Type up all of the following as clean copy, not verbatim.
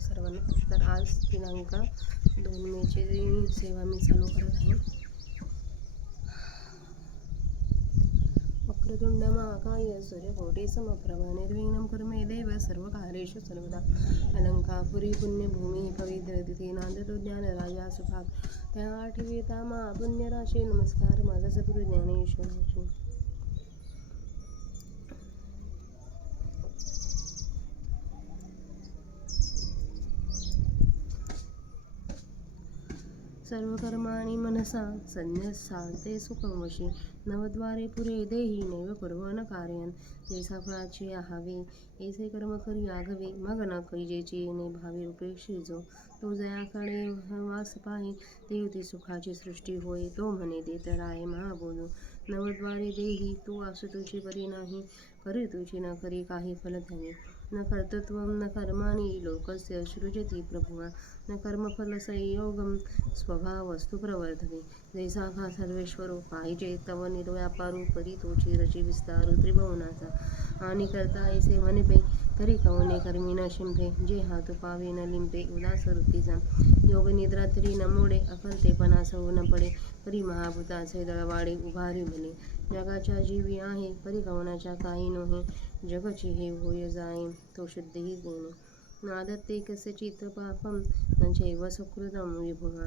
सर्वांना. तर आज दिनांक 2 मेची सेवा मी चालू करत आहे. वक्रतुंड महाकाय सूर्यकोटी समप्रभा निर्विघ्नं कुरु मे देव सर्वकार्येषु सर्वदा. अलंकापुरी पुण्यभूमी पवित्र तिथी नांदतो ज्ञानराजा सुभाग. त्या आठवीता महापुण्यराशी नमस्कार माझा सद्गुरु ज्ञानेश्वराशी. सर्वकर्माणि मनसा संन्यस्याते सुखवशी. नवद्वारे पुरे देही नैव कुर्वन् कार्यान्. जैसा फळाचे आहावे ऐसे कर्म करी आघवे. मग न कैजेची येणे भावे उपेक्षी जो. तो जयाकडे वास पाहे देवती सुखाची सृष्टी होय. तो म्हणे ते तर आहे महाबोधू. नवद्वारे देही तू असू तुझी परी नाही. करी तुझी न करी काही फल त्याने. न कर्तृत्वं न कर्माणि लोकस्य सृजति प्रभुः. न कर्मफलसंयोगं स्वभावस्तु प्रवर्तते. जैसा हा सर्वेश्वरो पाहिजे तव निर्व्यापारू. परी तोची रची विस्तारू त्रिभुवनाचा. आणि करता ऐसे म्हणिपे तरी कवने कर्मी न शिंपे. जे हात पावे न लिंपे उदास वृत्तीचा. योग निद्रा तरी न मोडे अकर्तेपणा सवू न पडे. परी महाभूताचे दळवाडे उभारी भले. जगाच्या जीवी आहे परी कवनाच्या काही नोहे. जगची हे होय जाये तो शुद्धीही देणे. नादत्ते कस्यचित् पापं न चैव सुकृतं विभुः.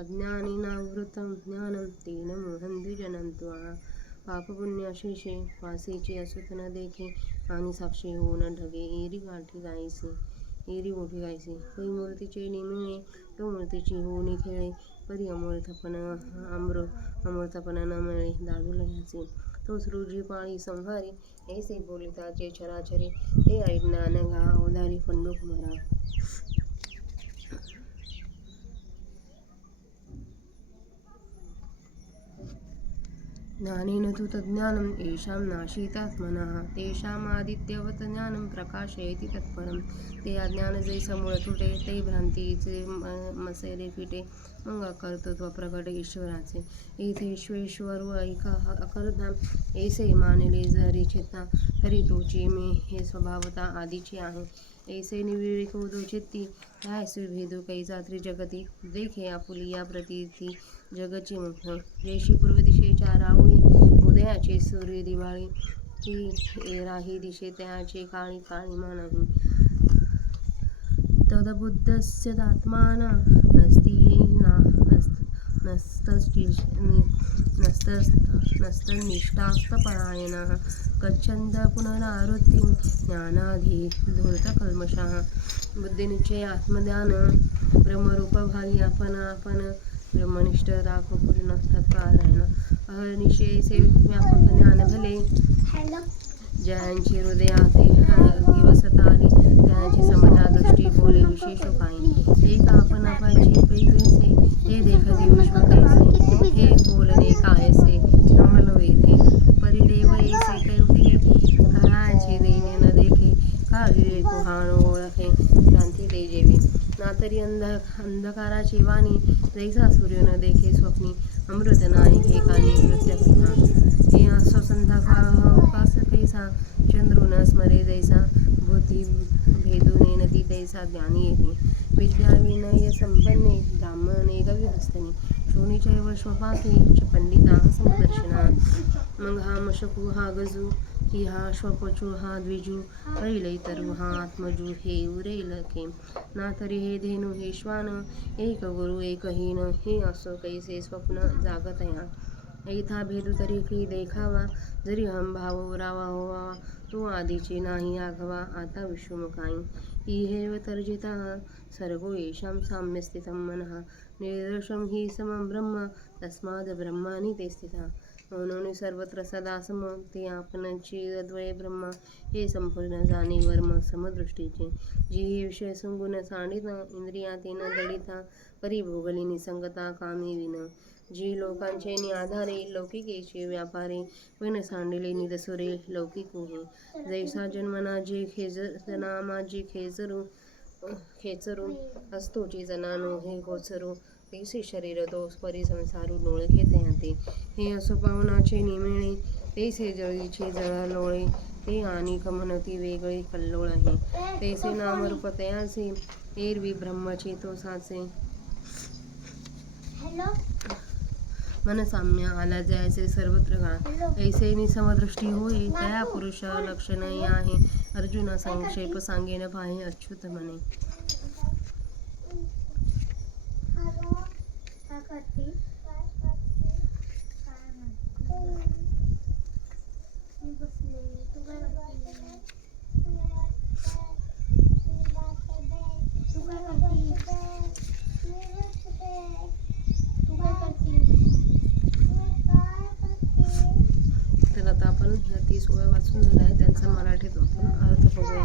अज्ञानेनावृतं ज्ञानं तेन मोहं द्विजनन्त्वः. पापपुण्याशेषे वासेची असुत न देखे. आणि साक्षी होऊन ढगे एरी गाठी गायसे. एरी मोठी गायसे. पै मूर्तीचे निमिळे तो मूर्तीची होऊनी खेळे. परी अमृतपण न मिळे दादुलयाचे. तो सृजी पाळी संहारी ऐसे बोलिताचे चराचरी. ते अज्ञान गा अवधारी पंडू कुमारा. ज्ञानेन तु तज्ज्ञानं येषां नाशीतात्मनः. तेषामादित्यवत् ज्ञानं प्रकाशयति तत्परं. ते अज्ञान जैसे मूळ तुटे ते भ्रांतीचे मसेरे फिटे. मग कर्तृत्व प्रगट ईश्वराचे. इथे ईश्वेश्वरू ऐका अकर्ता ऐसे मानले जरी चित्ता. तरी तोची मी हे स्वभावता आधीची आहे. ऐसे निर्विवेक उदो चित्ती त्यासे भेदू कैसा त्रिजगती. देखे आपुलिया प्रतीती जगची मुख. जैशी पूर्व दिशेच्या राहुळी उदयाचे सूर्य दिवाळी. ती राही दिशे त्याचे काळी काळीमा नाही. तद्बुद्धस्य आत्माना नस्तनिष्ठास्तपरायणः. गच्छन्त पुनरावृत्तिं ज्ञानाधी धूर्तकल्मषाः. बुद्धिनिश्चय आत्मज्ञान ब्रह्मरूप भावी आपण ब्रह्मनिष्ठ राखो पूर्ण तत्परायण. अहर्निशे व्यापक ज्ञान भले. ज्यांची हृदयाते दिवसताली त्यांची समता दृष्टी बोले विशेष काही. एक आपणापाची पैजेसे हे देखते विश्व कैसे. हे बोलणे कायसे नवल वेथे. परिदेव ऐसे कैवते करायचे देणे न देखे. का विवेको हा न ओळखे भ्रांती ते जेवे. ना तरी अंधकाराची वाणी जैसा सूर्य न देखे स्वप्नी. अमृत नाही हे कानी कृत्य कथा. हे स्वसंताकास कैसा चंद्रू न स्मरे जैसा. भूती भेदू नेनती तैसा ज्ञानी येते. विद्या विनय संपन्ने ब्राह्मणे गविहस्तनी. शोणीचैव श्वपाके च पंडिता समदर्शना. मग हा मशकू हा गजू ही हा श्वपचू हा द्विजू. कैलैतरू हा आत्मजू हे उरेल के. ना तरी हे धेनू हे श्वान. एक गुरु एक हीन हे असो कैसे स्वप्न जागतया. ऐथा भेदू तरी की देखावा. जरी भाव उरावा होवा तो आधीचे नाही आघवा. आता विषुमुखाई इहेव तर्जितः सर्गो येषां साम्य स्थितं मनः. निर्दोषं हि समं ब्रह्म तस्माद् ब्रह्माणि ते स्थिता. म्हणून सर्वत्र सदा सम ते आपणची अद्वय ब्रह्म. हे संपूर्ण जाणे वर्म समदृष्टीचे. जी हे विषय संगुण सांडिता इंद्रियातीन दडिता. परी भोगली निसंगता कामी विन. जी लोकांचे आधारे लौकिकेचे व्यापारे. विन सांडिले निदसुरे लौकिकुहे. जैसा जन्मना जे खेचना माझी खेचरू असतोची जनानो हे गोचरू. तैसे शरीर तो परी संसारू ओळखे तयांते. हे असो पावनाचे निमिळे तैसे जळीचे जळलोळे. ते आणि म्हणती वेगळे कल्लोळ आहे. तैसे नामरूप तयाचे एरवी ब्रह्मचे तो साचे. मन साम्य आला जयाचे सर्वत्र काळ. ऐसे निसमदृष्टी होई तया पुरुष लक्षण आहे. अर्जुना संक्षेप सांगेन पाहे अच्युत म्हणे. तर आता आपण ह्या 30 ओळी वाचून झाल्या आहे. त्यांचा मराठीत आपण अर्थ बघूया.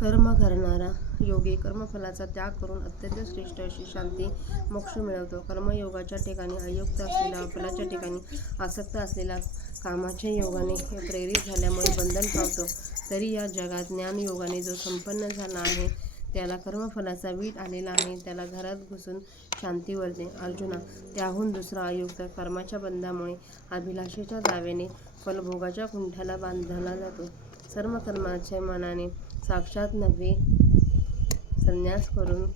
कर्म करणारा योगी कर्मफलाचा त्याग करून अत्यंत श्रेष्ठ अशी शांती मोक्ष मिळवतो. कर्मयोगाच्या ठिकाणी अयुक्त असलेला, फलाच्या ठिकाणी आसक्त असलेला कामाच्या योगाने प्रेरित झाल्यामुळे बंधन पावतो. तरी या जगात ज्ञानयोगाने जो संपन्न झाला आहे त्याला कर्मफलाचा वीट आलेला आहे. त्याला घरात घुसून शांती वरते. अर्जुना, त्याहून दुसरा अयुक्त कर्माच्या बंधामुळे अभिलाषेच्या दाव्याने फलभोगाच्या कुंठाला बांधला जातो. सर्व कर्माच्या मनाने साक्षात नव्हे संन्यास करून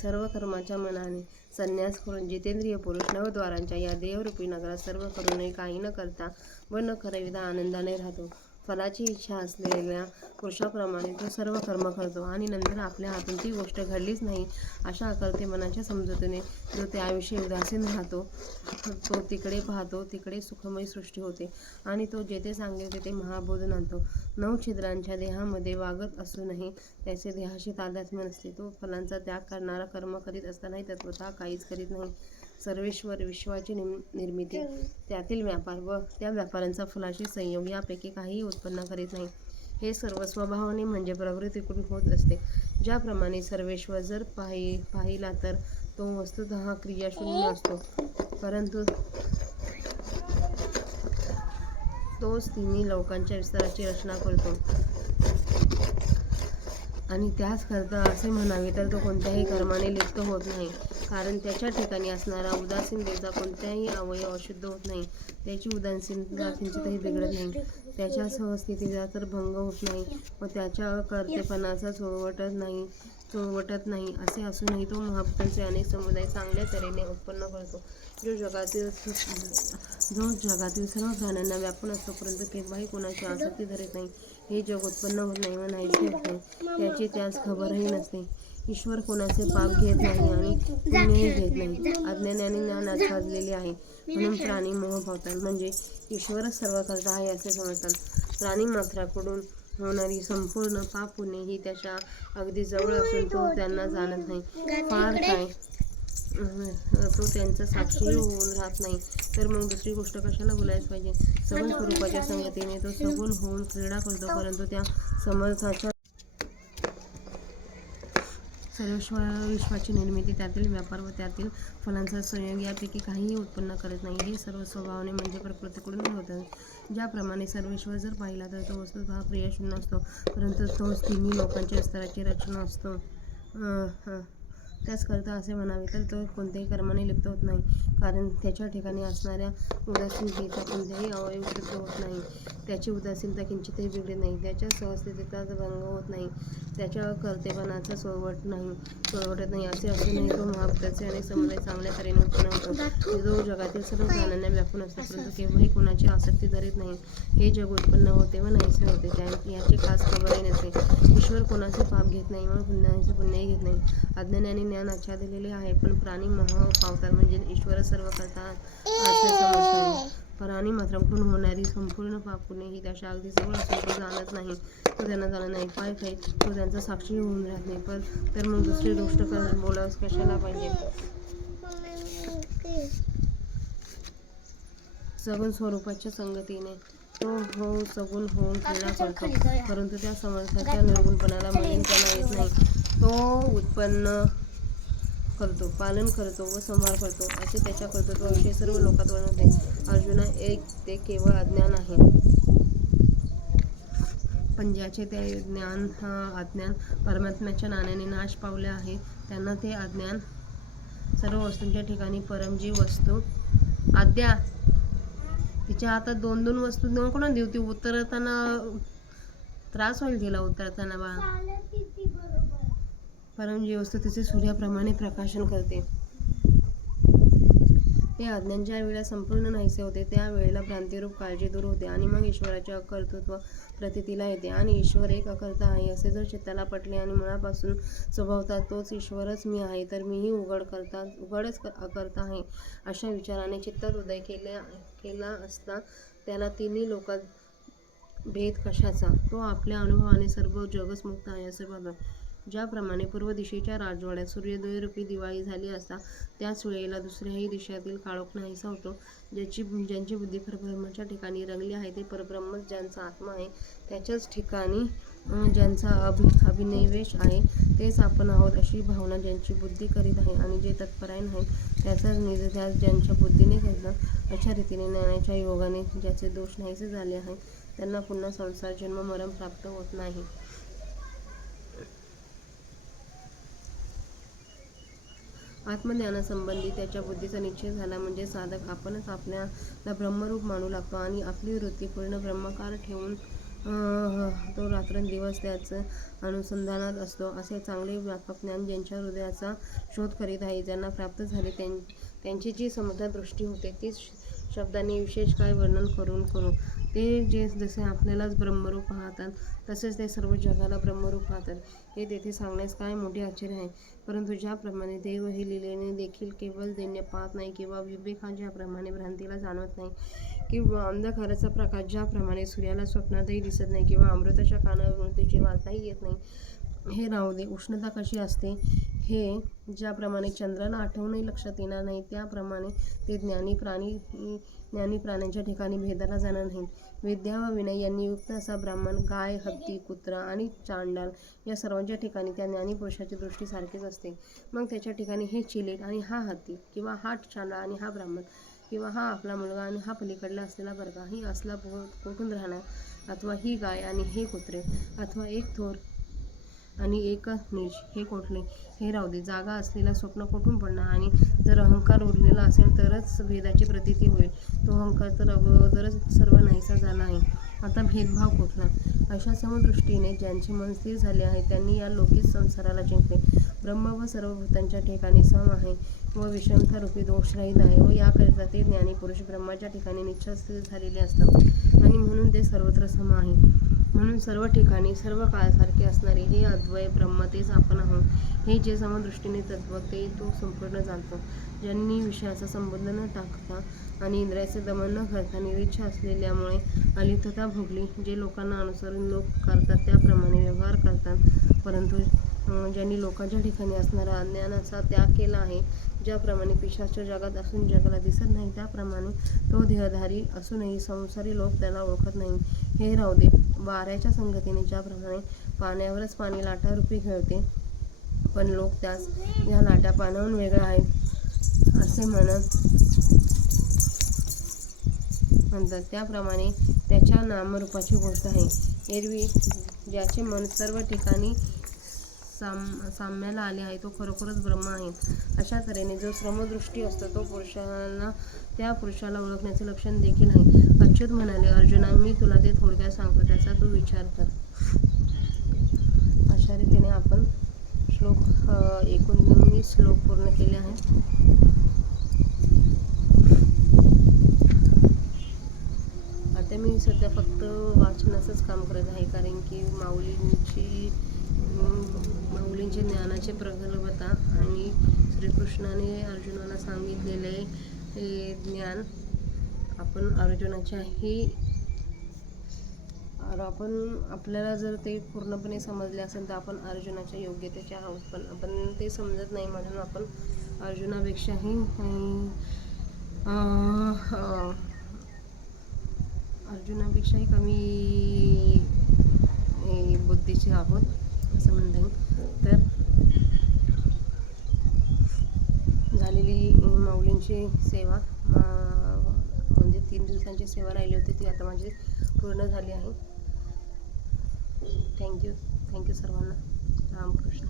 सर्व कर्माच्या मनाने संन्यास करून जितेंद्रिय पुरुष नवद्वारांच्या या देवरूपी नगरात सर्व करूनही काही न करता व न करविता आनंदाने राहतो. फलाची इच्छा असलेल्या पुरुषाप्रमाणे तो सर्व कर्म करतो आणि नंतर आपल्या हातून ती गोष्ट घडलीच नाही अशा अकर्ते मनाच्या समजुतीने जो त्याविषयी उदासीन राहतो तो तिकडे पाहतो. तिकडे सुखमय सृष्टी होते आणि तो जेथे सांगेल तेथे महाबोध आणतो. 9 छिद्रांच्या देहामध्ये वागत असूनही त्याचे देहाशी तादात्म्य नसते. तो फलांचा त्याग करणारा कर्म करीत असतानाही तत्वतः काहीच करीत नाही. सर्वेश्वर, विश्वाची निर्मिती, त्यातील व्यापार व त्या व्यापारांचा फलाशी संयोग यापैकी काहीही उत्पन्न करीत नाही. हे सर्व स्वभावाने म्हणजे प्रवृत्तीकडून होत असते. ज्याप्रमाणे सर्वेश्वर जर पाहिला तर तो वस्तुतः क्रियाशून्य असतो, परंतु तोच तिन्ही लोकांच्या विस्ताराची रचना करतो आणि त्याच करता असे म्हणावे तर तो कोणत्याही कर्माने लिप्त होत नाही. कारण त्याच्या ठिकाणी असणारा उदासीनतेचा कोणताही अवयव अशुद्ध होत नाही. त्याची उदासीनता किंचितही बिघडत नाही. त्याच्या सहस्थितीचा तर भंग होत नाही व त्याच्या कर्तेपणाचा चोळवटत नाही. असे असूनही तो महाभूतांचे अनेक समुदाय चांगल्या तऱ्हेने उत्पन्न करतो. जो जगातील सर्व प्राण्यांना व्यापून असतो, परंतु केव्हाही कोणाची आसक्ती धरत नाही. हे जग उत्पन्न होत नाही व नाहीसे होत नाही, त्याची त्यास खबरही नसते. ईश्वर कोणाचे पाप घेत नाही आणि पुण्यही घेत नाही. अज्ञान आणि ज्ञान आच्छादलेले आहे म्हणून प्राणी मोह पावतात, म्हणजे ईश्वरच सर्व करता आहे असे समजतात. प्राणी मात्राकडून होणारी संपूर्ण पाप पुण्य ही त्याच्या अगदी जवळ असून तो त्यांना जाणत नाही. फार काय तो त्यांचा साक्षीही होऊन राहत नाही, तर मग दुसरी गोष्ट कशाला बोलायच पाहिजे. सगुण स्वरूपाच्या संगतीने तो सगुण होऊन क्रीडा करतो, परंतु त्या समर्थाच्या विश्वाची निर्मिती, त्यातील व्यापार व त्यातील फलांचा संयोग यापैकी काहीही उत्पन्न करत नाही. हे सर्व स्वभावाने म्हणजे प्रकृतीकडून होतात. ज्याप्रमाणे सर्वेश्वर जर पाहिला तर तो वस्तुतः क्रियाशून्य असतो, परंतु तोच तिन्ही लोकांच्या विस्ताराची रचना असतो. त्याच करता असे म्हणावे तर तो कोणत्याही कर्माने लिप्त होत नाही. कारण त्याच्या ठिकाणी असणाऱ्या उदासीनतेचा कोणत्याही अवयव शुद्ध होत नाही. त्याची उदासीनता किंचितही बिघडत नाही. त्याच्या सहस्थितीचा भंग होत नाही. त्याच्या कर्तेपणाचा चोळवटत नाही. असे असूनही तो महाभूतांचे अनेक समुदाय चांगल्या तऱ्हेने उत्पन्न होतो. जो जगातील सर्व प्राण्यांना व्यापून असतो, परंतु केव्हाही कोणाची आसक्ती धरीत नाही. हे जग उत्पन्न होते व नाहीसे होते, याची खास खबरही नसते. ईश्वर कोणाचे पाप घेत नाही व पुण्यही घेत नाही. अज्ञान आणि ज्ञान आच्छादलेले आहे, पण प्राणी मोह पावतात, म्हणजे ईश्वरच सर्व करता असे समजतात. प्राणी मात्राकडून होणारी संपूर्ण पाप पुण्य ही त्याच्या अगदी जवळ असून तो जाणत नाही. तो त्यांना जाणत नाही. पाय काय तो त्यांचा साक्षी होऊन राहत नाही, तर मग दुसरी गोष्ट बोलावंच कशाला पाहिजे. सगुण स्वरूपाच्या संगतीने तो सगुण होऊन क्रीडा करतो, परंतु त्या समर्थाच्या निर्गुणपणाला मलिनपणा येत नाही. तो उत्पन्न करतो, पालन करतो व संहार करतो, असे त्याच्या कर्तृत्वाविषयी सर्व लोकात वर्णवते. अर्जुना, एक ते केवळ अज्ञान आहे, पण ज्याचे ते अज्ञान परमात्म्याच्या ज्ञानाने नाश पावले आहे, त्यांना ते अज्ञान सर्व वस्तूंच्या ठिकाणी परम जी वस्तू तिच्या हातात 2-2 वस्तू नको ना देऊ, ती उतरताना त्रास होईल तिला उतरताना बाळा. परम जी वस्तू तिचे सूर्याप्रमाणे प्रकाशन करते. ते अज्ञान ज्या वेळेला संपूर्ण नाहीसे होते त्यावेळेला भ्रांतिरूप काळजी दूर होते आणि मग ईश्वराचे अकर्तृत्व प्रतीतीला येते आणि ईश्वर एक अकर्ता आहे असे जर चित्ताला पटले आणि मनापासून स्वभावता तोच ईश्वरच मी आहे तर मीही उघडच अकर्ता आहे अशा विचाराने चित्तात उदय केला असता त्याला तिन्ही लोकात भेद कशाचा, तो आपल्या अनुभवाने सर्व जगच मुक्त आहे असे भासतो. ज्याप्रमाणे पूर्व दिशेच्या राजवाड्यात सूर्योदयरूपी दिवाळी झाली असता त्याच वेळेला दुसऱ्याही दिशातील काळोख नाहीसा होतो. ज्यांची बुद्धी परब्रह्माच्या ठिकाणी रंगली आहे ते परब्रह्मच ज्यांचा आत्मा आहे त्याच्याच ठिकाणी ज्यांचा अभिनिवेश आहे तेच आपण आहोत अशी भावना ज्यांची बुद्धी करीत आहे आणि जे तत्परायण आहेत त्याचाच निजध्यास ज्यांच्या बुद्धीने करतात अशा रीतीने ज्ञानाच्या योगाने ज्याचे दोष नाहीसे झाले आहेत त्यांना पुन्हा संसार जन्म मरण प्राप्त होत नाही. आत्मज्ञानासंबंधी त्याच्या बुद्धीचा निश्चय झाला म्हणजे साधक आपणच आपल्याला ब्रह्मरूप मानू लागतो आणि आपली वृत्ती पूर्ण ब्रह्माकार ठेवून तो रात्रंदिवस त्याचं अनुसंधानात असतो. असे चांगले व्यापक ज्ञान ज्यांच्या हृदयाचा शोध करीत आहे ज्यांना प्राप्त झाले त्यांची जी समता दृष्टी होते तीच शब्दांनी विशेष काय वर्णन करू ते जसे आपल्यालाच ब्रह्मरूप पाहतात तसेच ते सर्व जगाला ब्रह्मरूप पाहतात हे तेथे सांगण्यास काय मोठे आश्चर्य आहे. परंतु ज्याप्रमाणे देव हे लीलेने देखील केवळ दैन्य पाहत नाही किंवा विवेक हा ज्याप्रमाणे भ्रांतीला जाणवत नाही किंवा अंधकाराचा प्रकाश ज्याप्रमाणे सूर्याला स्वप्नातही दिसत नाही किंवा अमृताच्या कानावर मृत्यूची वार्ताही येत नाही हे राहू दे, उष्णता कशी असते हे ज्याप्रमाणे चंद्राला आठवूनही लक्षात येणार नाही त्याप्रमाणे ते ज्ञानी प्राण्यांच्या ठिकाणी भेदाला जाणार नाहीत. विद्या व विनय यांनी युक्त असा ब्राह्मण गाय, हत्ती, कुत्रा आणि चांडाल या सर्वांच्या ठिकाणी त्या ज्ञानी पुरुषाची दृष्टी सारखीच असते. मग त्याच्या ठिकाणी हे चिलेट आणि हा हत्ती किंवा हा चांडाळ आणि हा ब्राह्मण किंवा हा आपला मुलगा आणि हा पलीकडला असलेला बरगा ही असला कोठून राहणार अथवा ही गाय आणि हे कुत्रे अथवा एक थोर आणि एक नीच हे कोठले हे राहू दे, जागा असलेला स्वप्न कोठून पडणार आणि जर अहंकार उरलेला असेल तरच भेदाची प्रतीती होईल. तो अहंकार तर अगोदरच सर्व नाहीसा झाला आहे, आता भेदभाव कुठला. अशा समदृष्टीने ज्यांचे मन स्थिर झाले आहे त्यांनी या लोकीच संसाराला जिंकले. ब्रह्म व सर्व भूतांच्या ठिकाणी सम आहे व विषमता रूपी दोषरहित आहे व याकरिता ते ज्ञानी पुरुष ब्रह्माच्या ठिकाणी निश्चल झालेले असतात आणि म्हणून ते सर्वत्र सम आहे. म्हणून सर्व ठिकाणी सर्व काळासारखे असणारे हे अद्वय ब्रह्म तेच आपण आहोत हे जे समदृष्टीने तत्व ते तो संपूर्ण जाणतो. ज्यांनी विषयाचा संबंध न टाकता आणि इंद्रियाचे दमन न करता निरीच्छा असलेल्यामुळे अलिप्तता भोगली, जे लोकांना अनुसरून लोक करतात त्याप्रमाणे व्यवहार करतात, परंतु ज्यांनी लोकांच्या ठिकाणी असणारा अज्ञानाचा त्याग केला आहे, ज्याप्रमाणे पिशाच जगात असून जगाला दिसत नाही त्याप्रमाणे तो देहधारी असूनही संसारी लोक त्याला ओळखत नाही हे राहू दे. वाऱ्याच्या संगतीने ज्याप्रमाणे पाण्यावरच पाणी लाटारूपी खेळते पण लोक त्यास या लाटा पाण्याहून वेगळ्या आहेत असे म्हणतात त्याप्रमाणे त्याच्या नामरूपाची गोष्ट आहे. एरवी ज्याचे मन सर्व ठिकाणी साम्याला आले आहे तो खरोखरच ब्रह्म आहे. अशा तऱ्हेने जो श्रमदृष्टी असतो तो त्या पुरुषाला ओळखण्याचे लक्षण देखील आहे. अच्युत म्हणाले, अर्जुना मी तुला ते थोडक्यात सांगतो त्याचा तू विचार कर. अशा रीतीने आपण 19 श्लोक पूर्ण केले आहेत. आता मी सध्या फक्त वाचनाचंच काम करत आहे कारण की माऊलींचे ज्ञानाचे प्रगल्भता आणि श्रीकृष्णाने अर्जुनाला सांगितलेले ज्ञान आपल्याला जर ते पूर्णपणे समजले असेल तर आपण अर्जुनाच्या योग्यतेचे आहोत, पण आपण ते समजत नाही म्हणून आपण अर्जुनापेक्षाही कमी बुद्धीचे आहोत असं म्हणता येईल. तर झालेली माऊलींची सेवा म्हणजे 3 दिवसांची सेवा राहिली होती ती आता माझी पूर्ण झाली आहे. थँक्यू सर्वांना. रामकृष्ण.